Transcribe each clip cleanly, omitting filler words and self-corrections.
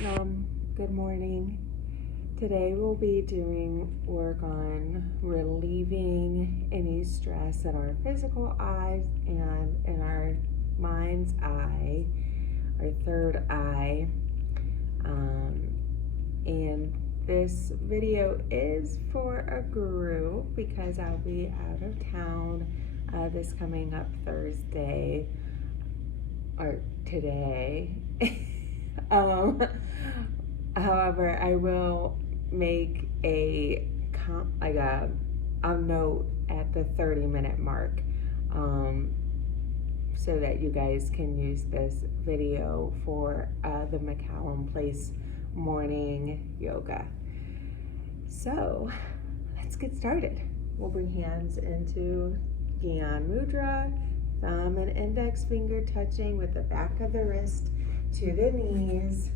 Good morning. Today we'll be doing work on relieving any stress in our physical eyes and in our mind's eye, our third eye. And this video is for a group because I'll be out of town this coming up Thursday, or today. However, I will make a note at the 30-minute mark so that you guys can use this video for the McCallum Place morning yoga. So let's get started. We'll bring hands into Gyan Mudra, thumb and index finger touching with the back of the wrist to the knees.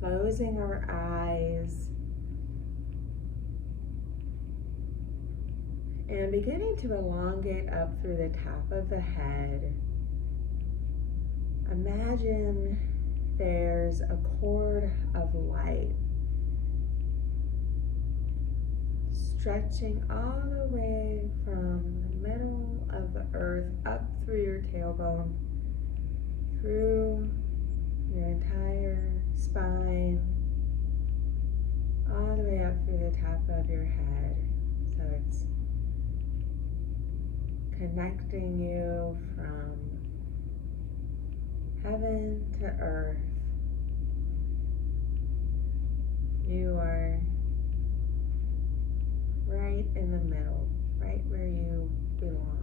Closing our eyes and beginning to elongate up through the top of the head. Imagine there's a cord of light stretching all the way from the middle of the earth up through your tailbone, through your entire spine, all the way up through the top of your head. So it's connecting you from heaven to earth. You are right in the middle, right where you belong.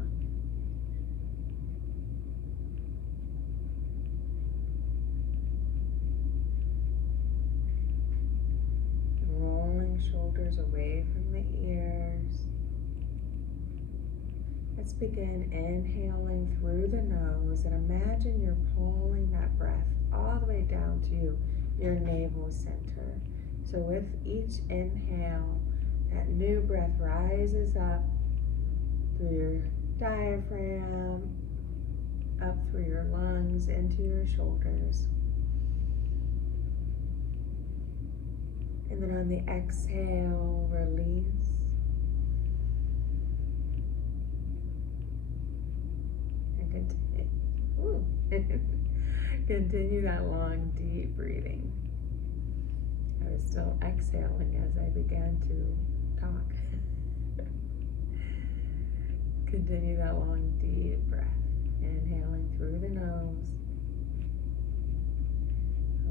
Rolling shoulders away from the ears. Let's begin inhaling through the nose and imagine you're pulling that breath all the way down to your navel center. So with each inhale, that new breath rises up through your diaphragm, up through your lungs, into your shoulders. And then on the exhale, release. And continue. Continue that long, deep breathing. I was still exhaling as I began to talk. Continue that long, deep breath. Inhaling through the nose.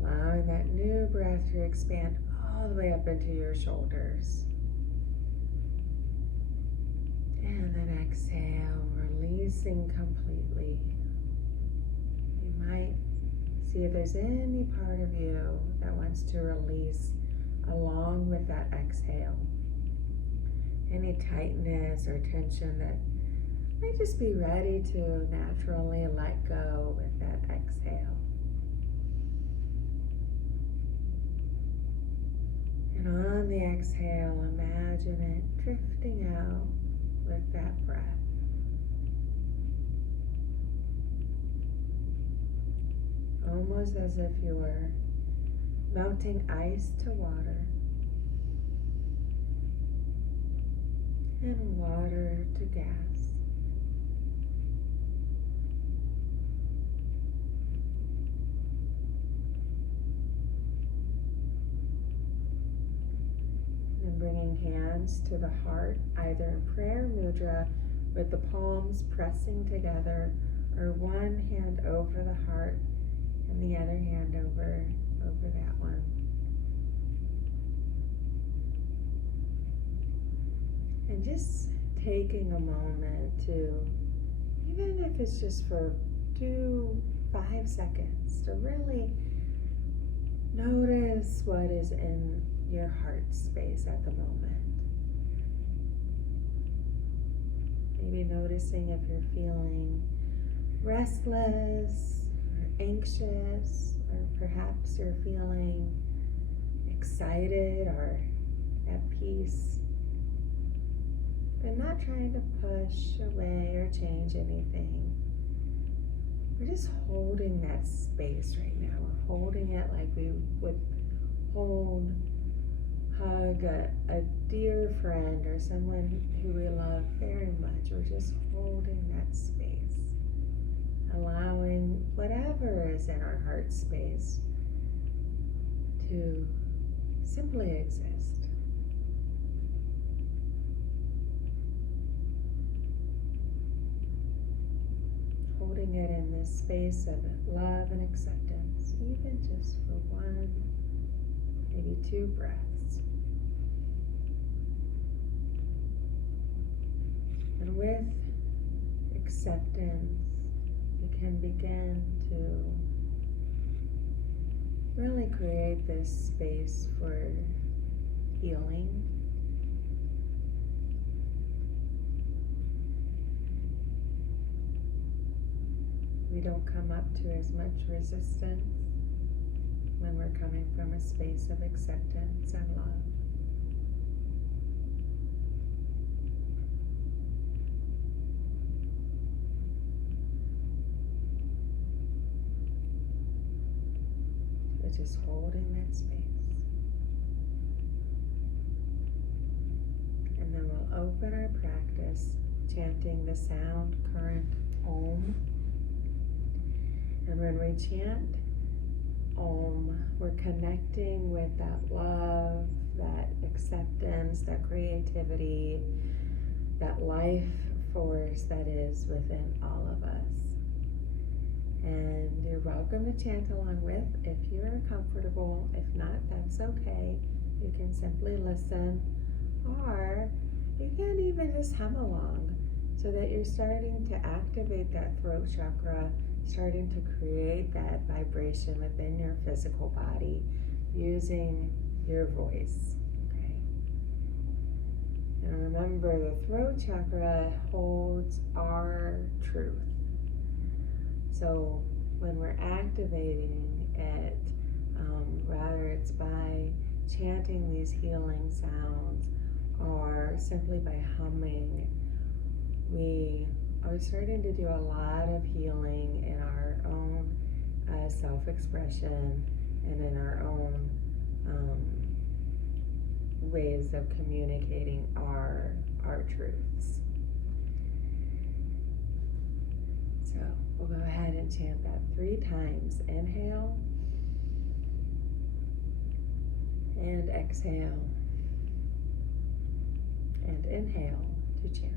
Allowing that new breath to expand all the way up into your shoulders. And then exhale, releasing completely. You might see if there's any part of you that wants to release along with that exhale. Any tightness or tension that might just be ready to naturally let go with that exhale. And on the exhale, imagine it drifting out with that breath. Almost as if you were melting ice to water and water to gas. And bringing hands to the heart, either in prayer mudra with the palms pressing together, or one hand over the heart and the other hand over that one. And just taking a moment to, even if it's just for 5 seconds, to really notice what is in your heart space at the moment. Maybe noticing if you're feeling restless, anxious, or perhaps you're feeling excited or at peace, but not trying to push away or change anything. We're just holding that space right now. We're holding it like we would hug a dear friend or someone who we love very much. We're just holding that space, allowing whatever is in our heart space to simply exist. Holding it in this space of love and acceptance, even just for one, maybe 2 breaths. And with acceptance, we can begin to really create this space for healing. We don't come up to as much resistance when we're coming from a space of acceptance and love. So just holding that space. And then we'll open our practice chanting the sound current Om. And when we chant Om, we're connecting with that love, that acceptance, that creativity, that life force that is within all of us. And you're welcome to chant along with if you're comfortable. If not, that's okay. You can simply listen, or you can even just hum along so that you're starting to activate that throat chakra, starting to create that vibration within your physical body using your voice. Okay. And remember, the throat chakra holds our truth. So when we're activating it, whether it's by chanting these healing sounds or simply by humming, we are starting to do a lot of healing in our own self-expression and in our own ways of communicating our truths. So we'll go ahead and chant that 3 times. Inhale and exhale, and inhale to chant.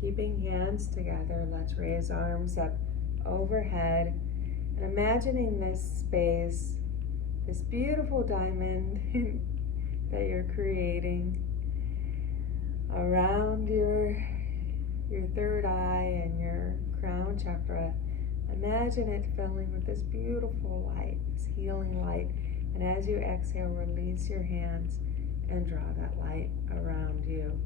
Keeping hands together, let's raise arms up overhead and imagining this space, this beautiful diamond that you're creating around your third eye and your crown chakra. Imagine it filling with this beautiful light, this healing light. And as you exhale, release your hands and draw that light around you,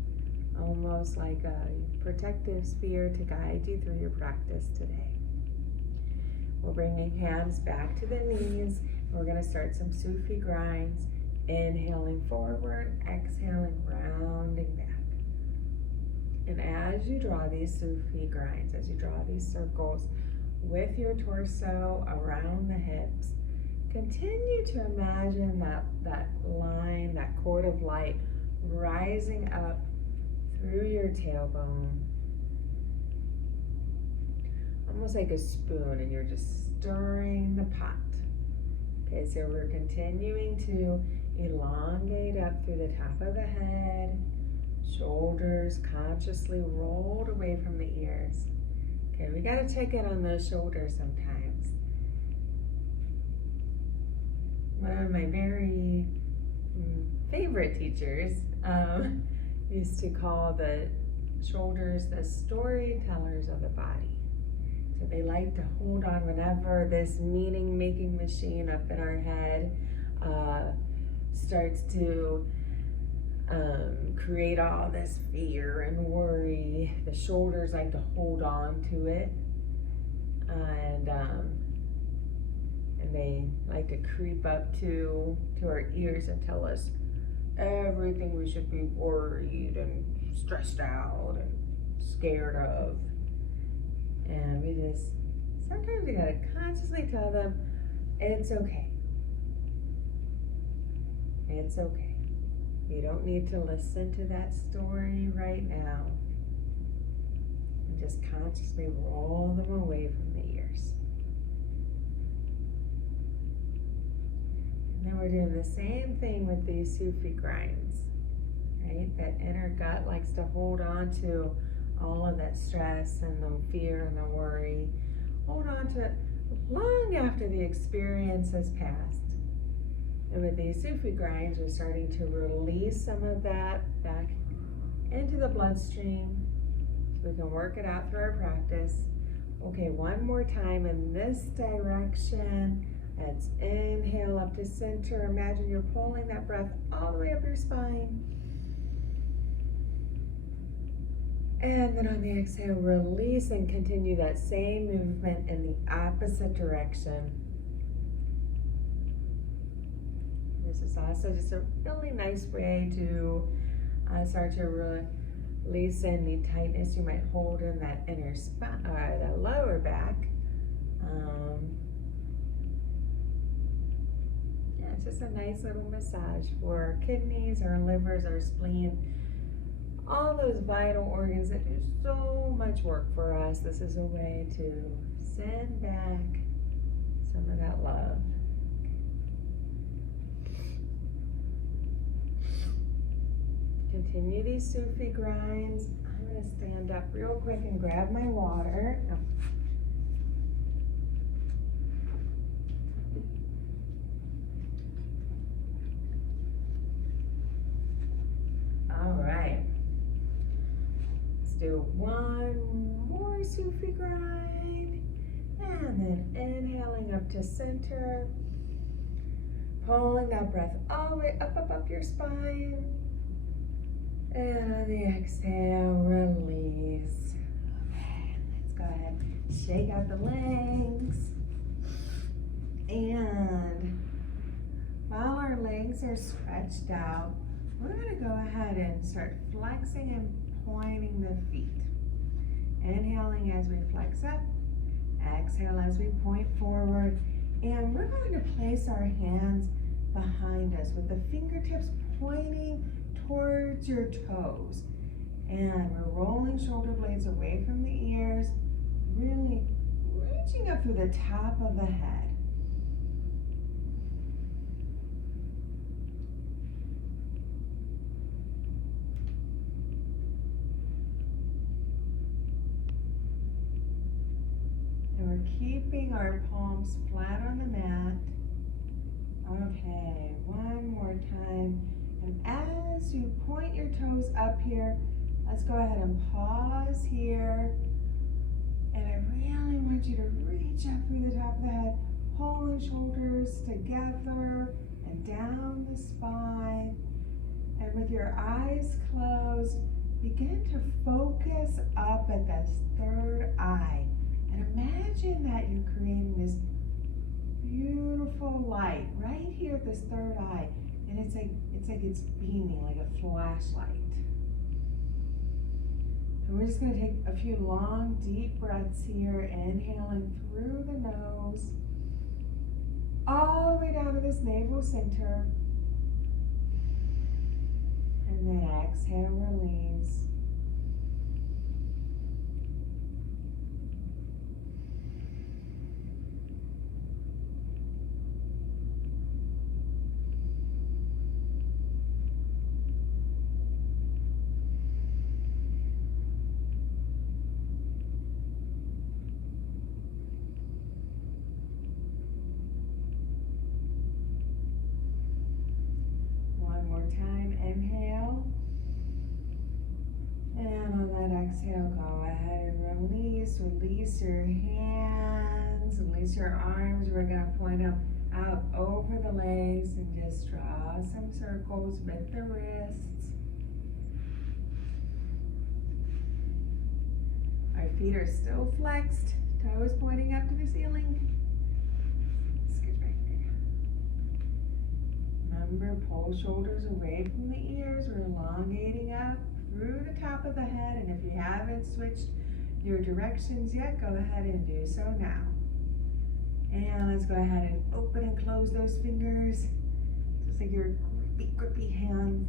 almost like a protective sphere to guide you through your practice today. We're bringing hands back to the knees. We're going to start some Sufi grinds. Inhaling forward, exhaling, rounding back. And as you draw these Sufi grinds, as you draw these circles with your torso around the hips, continue to imagine that line, that cord of light rising up through your tailbone, almost like a spoon, and you're just stirring the pot. Okay, so we're continuing to elongate up through the top of the head, shoulders consciously rolled away from the ears. Okay, we got to check in on those shoulders sometimes. One of my very favorite teachers used to call the shoulders, the storytellers of the body. So they like to hold on whenever this meaning-making machine up in our head starts to create all this fear and worry. The shoulders like to hold on to it, and they like to creep up to our ears and tell us everything we should be worried and stressed out and scared of. And sometimes we gotta consciously tell them, it's okay. It's okay. You don't need to listen to that story right now. And just consciously roll them away from the ears. And then we're doing the same thing with these Sufi grinds, right? That inner gut likes to hold on to all of that stress and the fear and the worry. Hold on to it long after the experience has passed. And with these Sufi grinds, we're starting to release some of that back into the bloodstream so we can work it out through our practice. Okay, one more time in this direction. Let's inhale up to center. Imagine you're pulling that breath all the way up your spine. And then on the exhale, release and continue that same movement in the opposite direction. This is also just a really nice way to start to release any tightness you might hold in that inner spine, the lower back. Yeah, it's just a nice little massage for our kidneys, our livers, our spleen, all those vital organs that do so much work for us. This is a way to send back some of that love. Continue these Sufi grinds. I'm going to stand up real quick and grab my water. All right. Let's do one more Sufi grind. And then inhaling up to center. Pulling that breath all the way up your spine. And on the exhale, release. Okay, let's go ahead and shake out the legs. And while our legs are stretched out, we're going to go ahead and start flexing and pointing the feet. Inhaling as we flex up, exhale as we point forward. And we're going to place our hands behind us with the fingertips pointing towards your toes, and we're rolling shoulder blades away from the ears, really reaching up through the top of the head. And we're keeping our palms flat on the mat. Okay, one more time. And as you point your toes up here, let's go ahead and pause here. And I really want you to reach up through the top of the head, pulling shoulders together and down the spine. And with your eyes closed, begin to focus up at that third eye. And imagine that you're creating this beautiful light right here at this third eye. And it's like it's beaming like a flashlight. And we're just going to take a few long, deep breaths here, inhaling through the nose, all the way down to this navel center. And then exhale, release. Inhale. exhale, go ahead and release. Release your hands, release your arms. We're going to point them out over the legs and just draw some circles with the wrists. Our feet are still flexed, toes pointing up to the ceiling. Scoot back there. Remember, pull shoulders away from the ears. We're elongating up through the top of the head, and if you haven't switched your directions yet, go ahead and do so now. And let's go ahead and open and close those fingers, just like your grippy hands.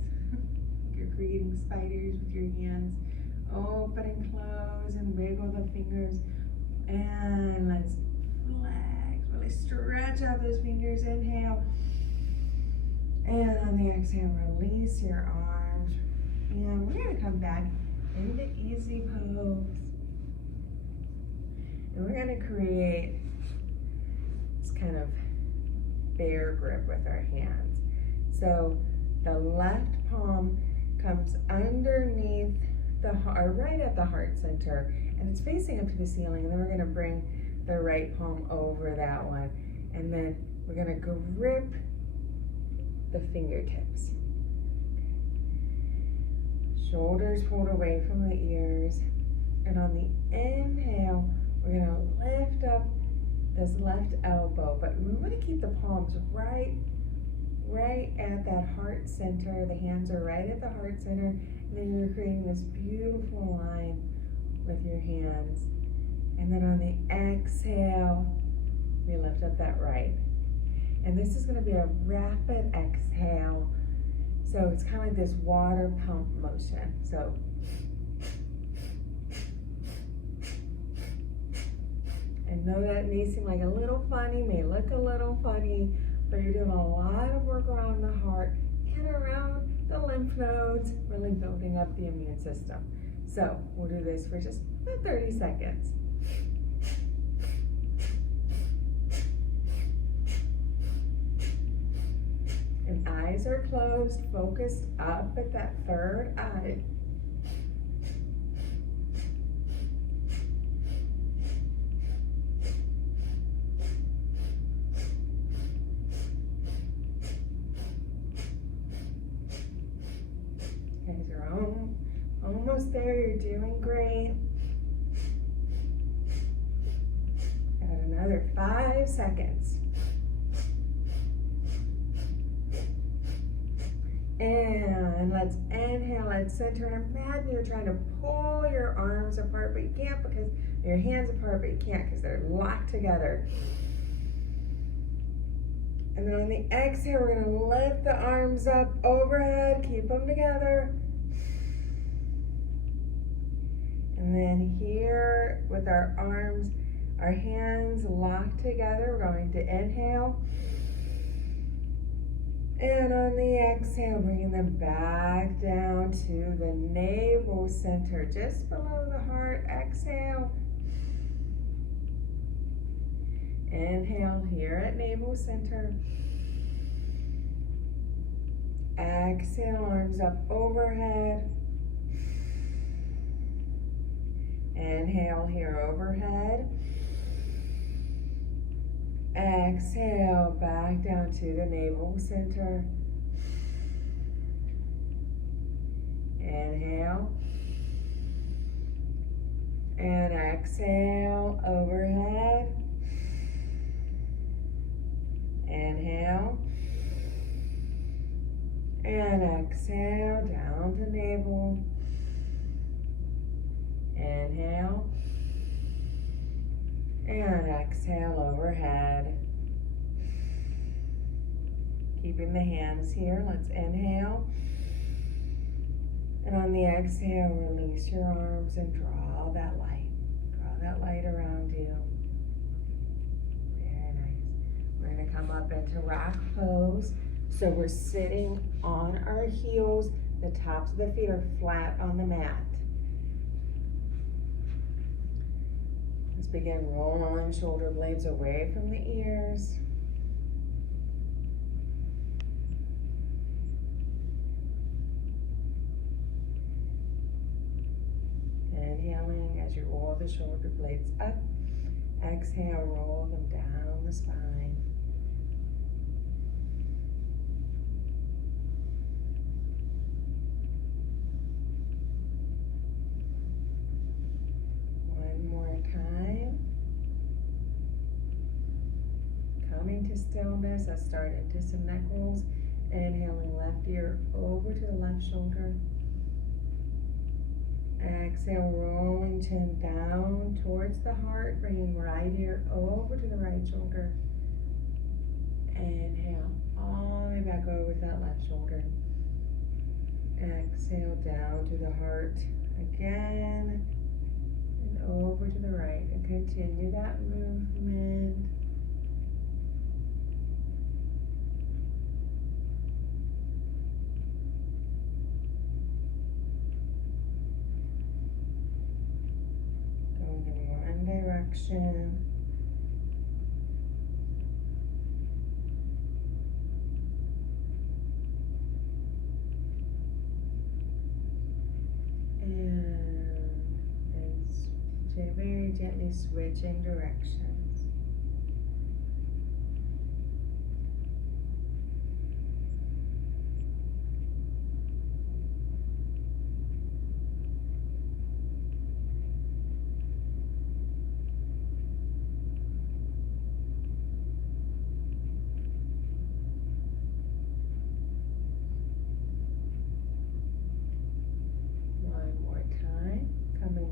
You're creating spiders with your hands. Open and close and wiggle the fingers. And let's flex, really stretch out those fingers. Inhale. And on the exhale, release your arms. And we're going to come back into easy pose. And we're going to create this kind of bear grip with our hands. So the left palm comes underneath or right at the heart center, and it's facing up to the ceiling. And then we're going to bring the right palm over that one. And then we're going to grip the fingertips. Shoulders pulled away from the ears. And on the inhale, we're going to lift up this left elbow, but we want to keep the palms right at that heart center. The hands are right at the heart center. And then you're creating this beautiful line with your hands. And then on the exhale, we lift up that right. And this is going to be a rapid exhale. So it's kind of like this water pump motion. So I know that may seem like a little funny, may look a little funny, but you're doing a lot of work around the heart and around the lymph nodes, really building up the immune system. So we'll do this for just about 30 seconds. And eyes are closed, focused up at that third eye. Guys are almost there, you're doing great. Got another 5 seconds. And let's inhale, let's center, and imagine you're trying to pull your arms apart, but you can't because your hands apart, but you can't because they're locked together. And then on the exhale, we're going to lift the arms up overhead, keep them together. And then here with our arms, our hands locked together, we're going to inhale. And on the exhale, bringing them back down to the navel center, just below the heart. Exhale. Inhale here at navel center. Exhale, arms up overhead. Inhale here overhead. Exhale, back down to the navel center. Inhale. And exhale, overhead. Inhale. And exhale, down to navel. Inhale. And exhale overhead. Keeping the hands here, let's inhale. And on the exhale, release your arms and draw that light. Draw that light around you. Very nice. We're going to come up into rock pose. So we're sitting on our heels. The tops of the feet are flat on the mat. Let's begin rolling shoulder blades away from the ears. Inhale. as you roll the shoulder blades up. Exhale, roll them down the spine. One more time. Coming to stillness, I start into some neck rolls. Inhaling left ear over to the left shoulder. Exhale, rolling chin down towards the heart, bringing right ear over to the right shoulder. Inhale, all the way back over to that left shoulder. Exhale, down to the heart again, and over to the right, and continue that movement. Direction. And very gently switching directions.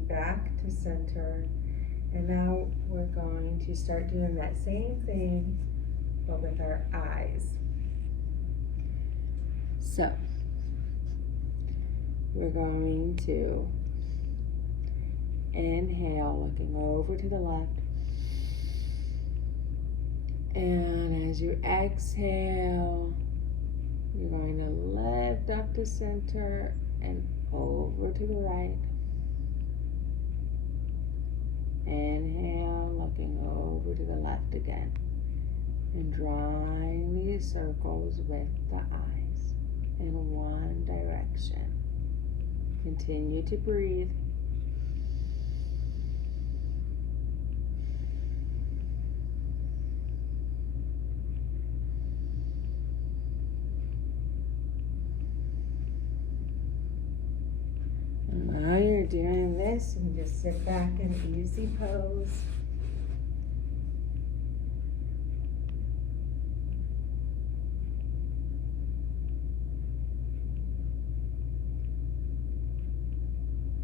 Back to center, and now we're going to start doing that same thing but with our eyes. So we're going to inhale, looking over to the left, and as you exhale, you're going to lift up to center and over to the right. Inhale, looking over to the left again, and drawing these circles with the eyes in one direction. Continue to breathe. And while you're doing this, you can just sit back in easy pose.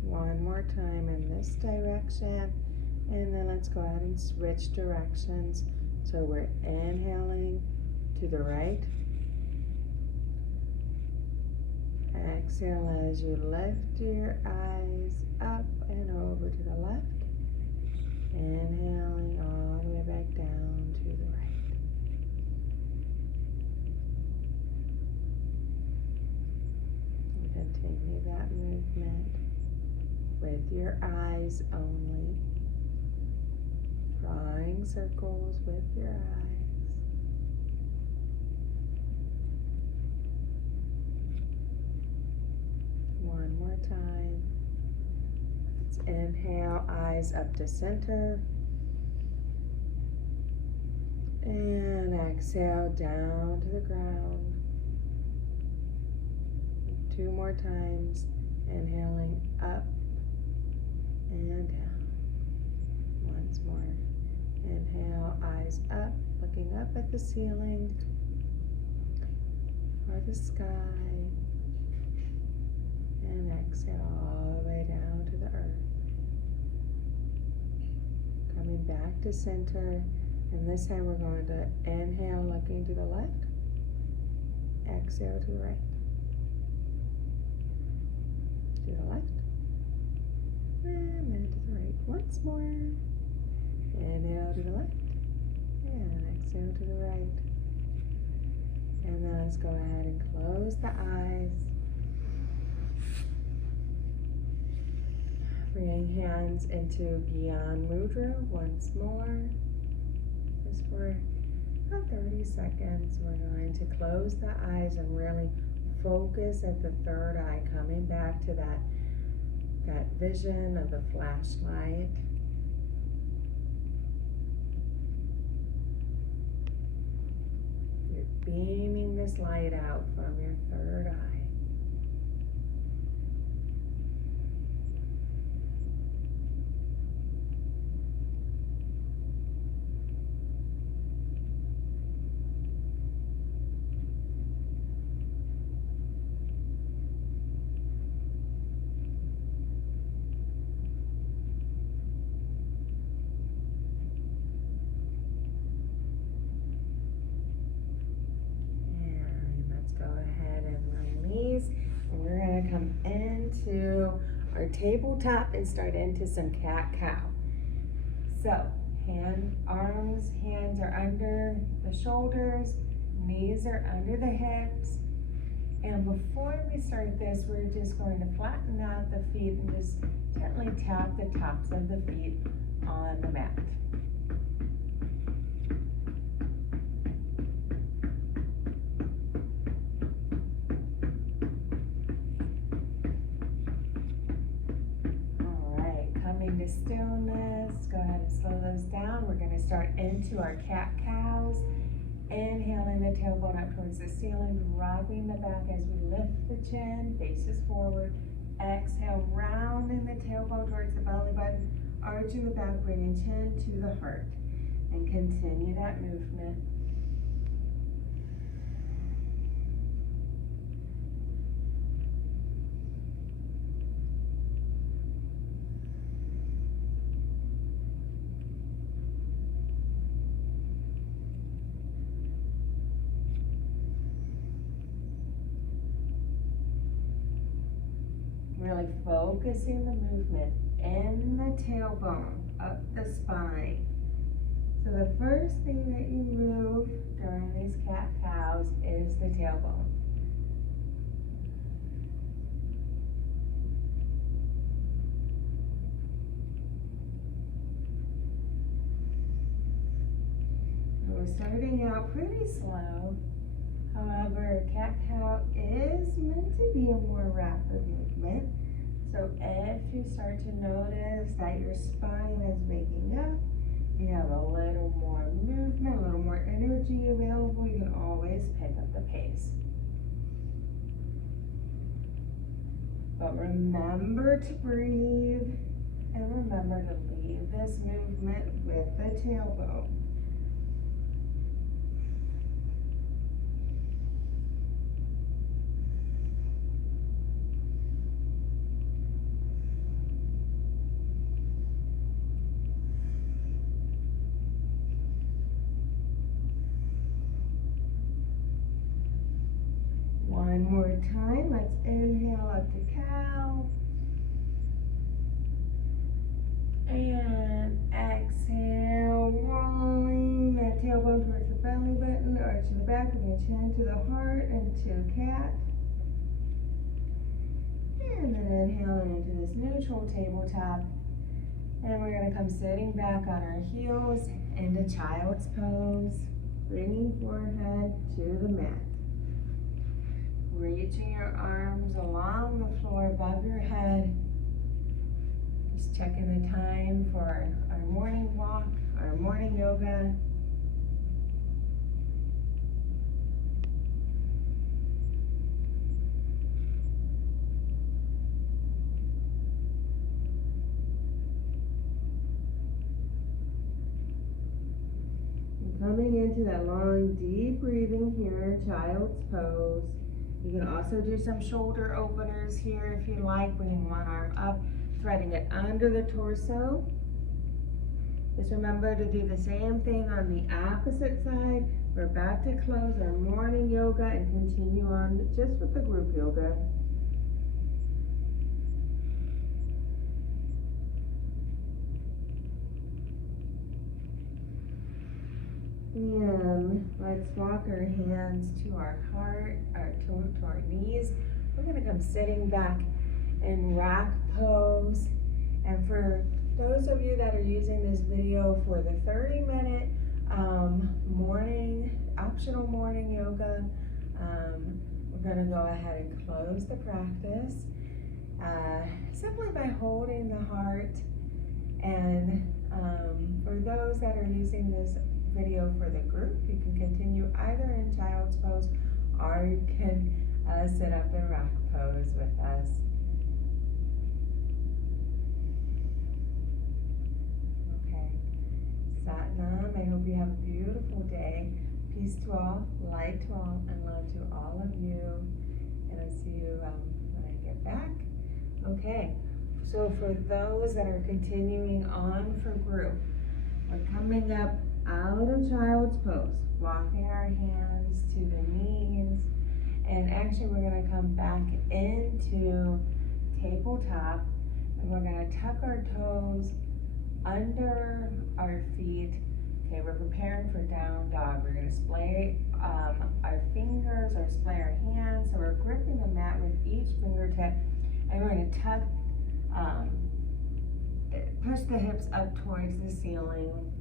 One more time in this direction, and then let's go ahead and switch directions. So we're inhaling to the right. Exhale as you lift your eyes up and over to the left. Inhaling all the way back down to the right. And continue that movement with your eyes only. Drawing circles with your eyes. One more time. Let's inhale, eyes up to center. And exhale down to the ground. Two more times. Inhaling up and down. Once more. Inhale, eyes up, looking up at the ceiling or the sky. And exhale all the way down to the earth. Coming back to center, and this time we're going to inhale, looking to the left. Exhale to the right. To the left. And then to the right. Once more. Inhale to the left. And exhale to the right. And then let's go ahead and close the eyes. Bringing hands into Gyan Mudra once more. Just for about 30 seconds. We're going to close the eyes and really focus at the third eye, coming back to that that vision of the flashlight. You're beaming this light out from your third eye. We're going to come into our tabletop and start into some cat-cow. So, hands are under the shoulders, knees are under the hips. And before we start this, we're just going to flatten out the feet and just gently tap the tops of the feet on the mat. To stillness, go ahead and slow those down. We're going to start into our cat-cows. Inhaling the tailbone up towards the ceiling, dropping the back as we lift the chin, faces forward. Exhale, rounding the tailbone towards the belly button, arching the back, bringing chin to the heart. And continue that movement. Really focusing the movement in the tailbone, up the spine. So the first thing that you move during these cat-cows is the tailbone. We're starting out pretty slow. However, cat-cow is meant to be a more rapid movement. So if you start to notice that your spine is waking up, you have a little more movement, a little more energy available, you can always pick up the pace. But remember to breathe and remember to leave this movement with the tailbone. One more time, let's inhale up to cow. And exhale, rolling that tailbone towards the belly button, arching the back of your chin to the heart, and to cat. And then inhaling into this neutral tabletop. And we're going to come sitting back on our heels into child's pose, bringing forehead to the mat. Reaching your arms along the floor above your head. Just checking the time for our morning walk, our morning yoga. And coming into that long, deep breathing here, child's pose. You can also do some shoulder openers here if you like, bringing one arm up, threading it under the torso. Just remember to do the same thing on the opposite side. We're about to close our morning yoga and continue on just with the group yoga. And let's walk our hands to our heart, or to our knees. We're going to come sitting back in rock pose. And for those of you that are using this video for the 30-minute optional morning yoga, we're going to go ahead and close the practice. simply by holding the heart. And for those that are using this video for the group, you can continue either in child's pose or you can sit up in rock pose with us. Okay, Satnam, I hope you have a beautiful day. Peace to all, light to all, and love to all of you. And I'll see you when I get back. Okay, so for those that are continuing on for group, we're coming up out of child's pose, walking our hands to the knees, and actually we're going to come back into tabletop, and we're going to tuck our toes under our feet. Okay, we're preparing for down dog. We're going to splay our fingers or splay our hands, so we're gripping the mat with each fingertip, and we're going to tuck, push the hips up towards the ceiling.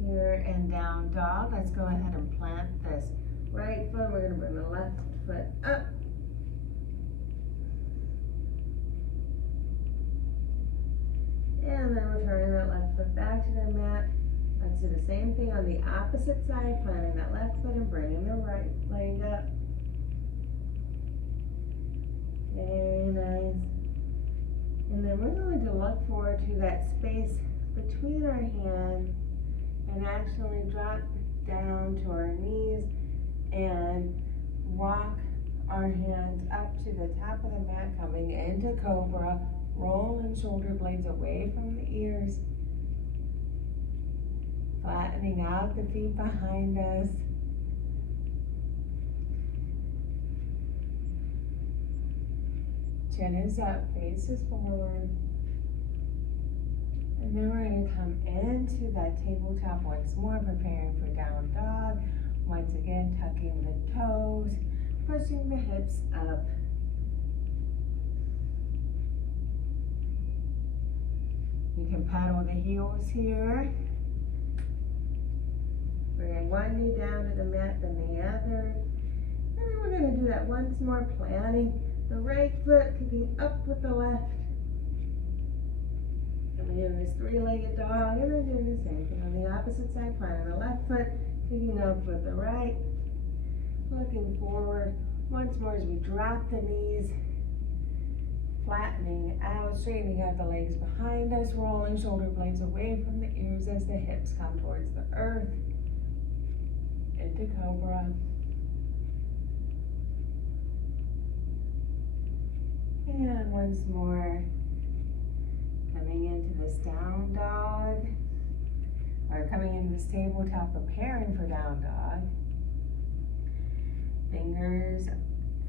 Here in down dog, let's go ahead and plant this right foot. We're going to bring the left foot up. And then we're turning that left foot back to the mat. Let's do the same thing on the opposite side, planting that left foot and bringing the right leg up. Very nice. And then we're going to look forward to that space between our hands and actually drop down to our knees and walk our hands up to the top of the mat, coming into cobra, rolling shoulder blades away from the ears, flattening out the feet behind us. Chin is up, face is forward. And then we're going to come into that tabletop once more, preparing for down dog. Once again, tucking the toes, pushing the hips up. You can paddle the heels here. Bring one knee down to the mat, then the other. And then we're going to do that once more, planting the right foot, kicking up with the left. Coming in this three-legged dog, and then doing the same thing on the opposite side, planting the left foot, kicking up with the right, looking forward. Once more as we drop the knees, flattening out, straightening out the legs behind us, rolling shoulder blades away from the ears as the hips come towards the earth, into cobra. And once more, coming into this down dog, or coming into this tabletop, preparing for down dog.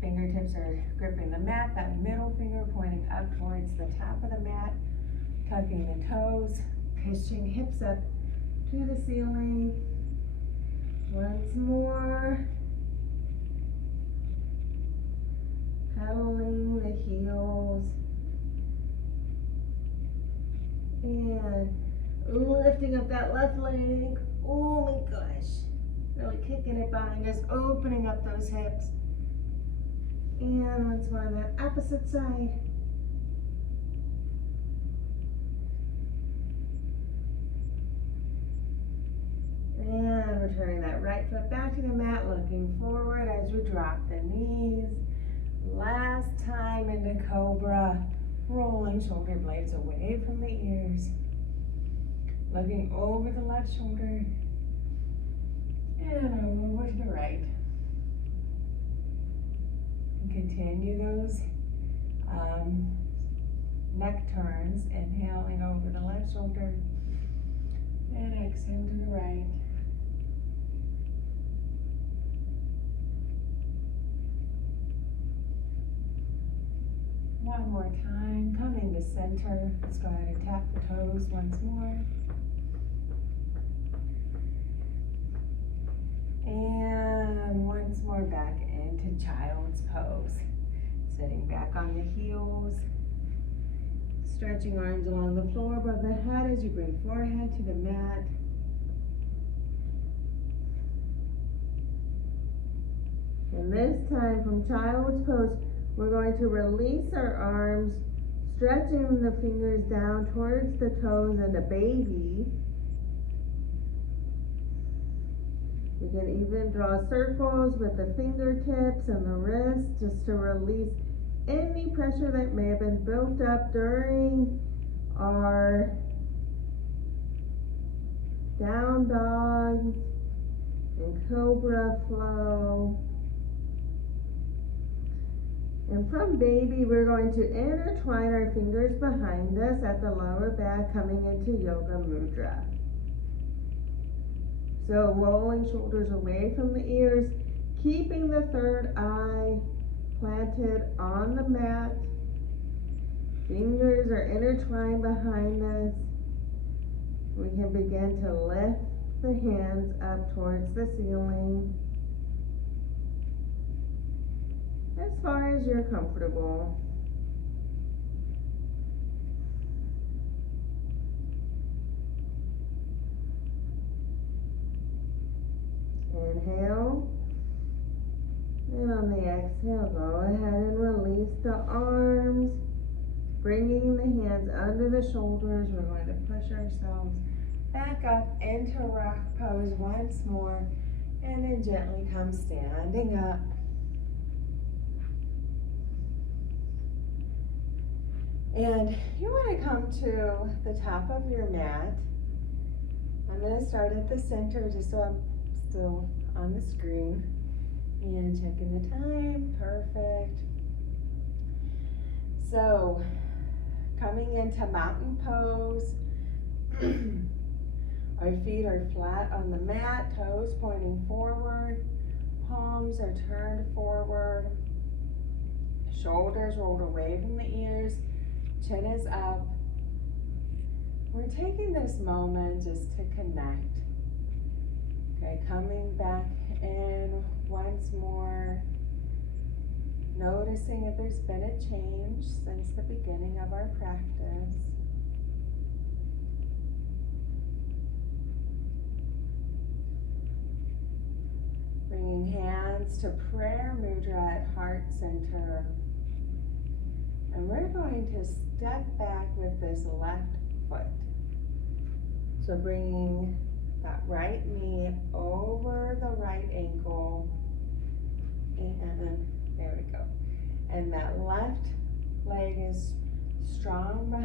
Fingertips are gripping the mat, that middle finger pointing up towards the top of the mat, tucking the toes, pushing hips up to the ceiling. Once more, pedaling the heels. And lifting up that left leg. Oh my gosh. Really kicking it behind us, opening up those hips. And once more on that opposite side. And returning that right foot back to the mat, looking forward as we drop the knees. Last time into cobra. Rolling shoulder blades away from the ears. Looking over the left shoulder. And over to the right. And continue those neck turns. Inhaling over the left shoulder. And exhale to the right. One more time, coming to center. Let's go ahead and tap the toes once more. And once more back into child's pose. Sitting back on the heels. Stretching arms along the floor above the head as you bring forehead to the mat. And this time from child's pose, we're going to release our arms, stretching the fingers down towards the toes and the baby. You can even draw circles with the fingertips and the wrists just to release any pressure that may have been built up during our down dog and cobra flow. And from baby, we're going to intertwine our fingers behind us at the lower back, coming into Yoga Mudra. So rolling shoulders away from the ears, keeping the third eye planted on the mat. Fingers are intertwined behind us. We can begin to lift the hands up towards the ceiling as far as you're comfortable. Inhale. And on the exhale, go ahead and release the arms, bringing the hands under the shoulders. We're going to push ourselves back up into rock pose once more, and then gently come standing up. And you want to come to the top of your mat. I'm going to start at the center just so I'm still on the screen. And checking the time, perfect. So, coming into mountain pose. Our feet are flat on the mat, toes pointing forward, palms are turned forward, shoulders rolled away from the ears, chin is up. We're taking this moment just to connect. Okay, coming back in once more, noticing if there's been a change since the beginning of our practice. Bringing hands to prayer mudra at heart center. And we're going to step back with this left foot. So bringing that right knee over the right ankle, and there we go. And that left leg is strong behind.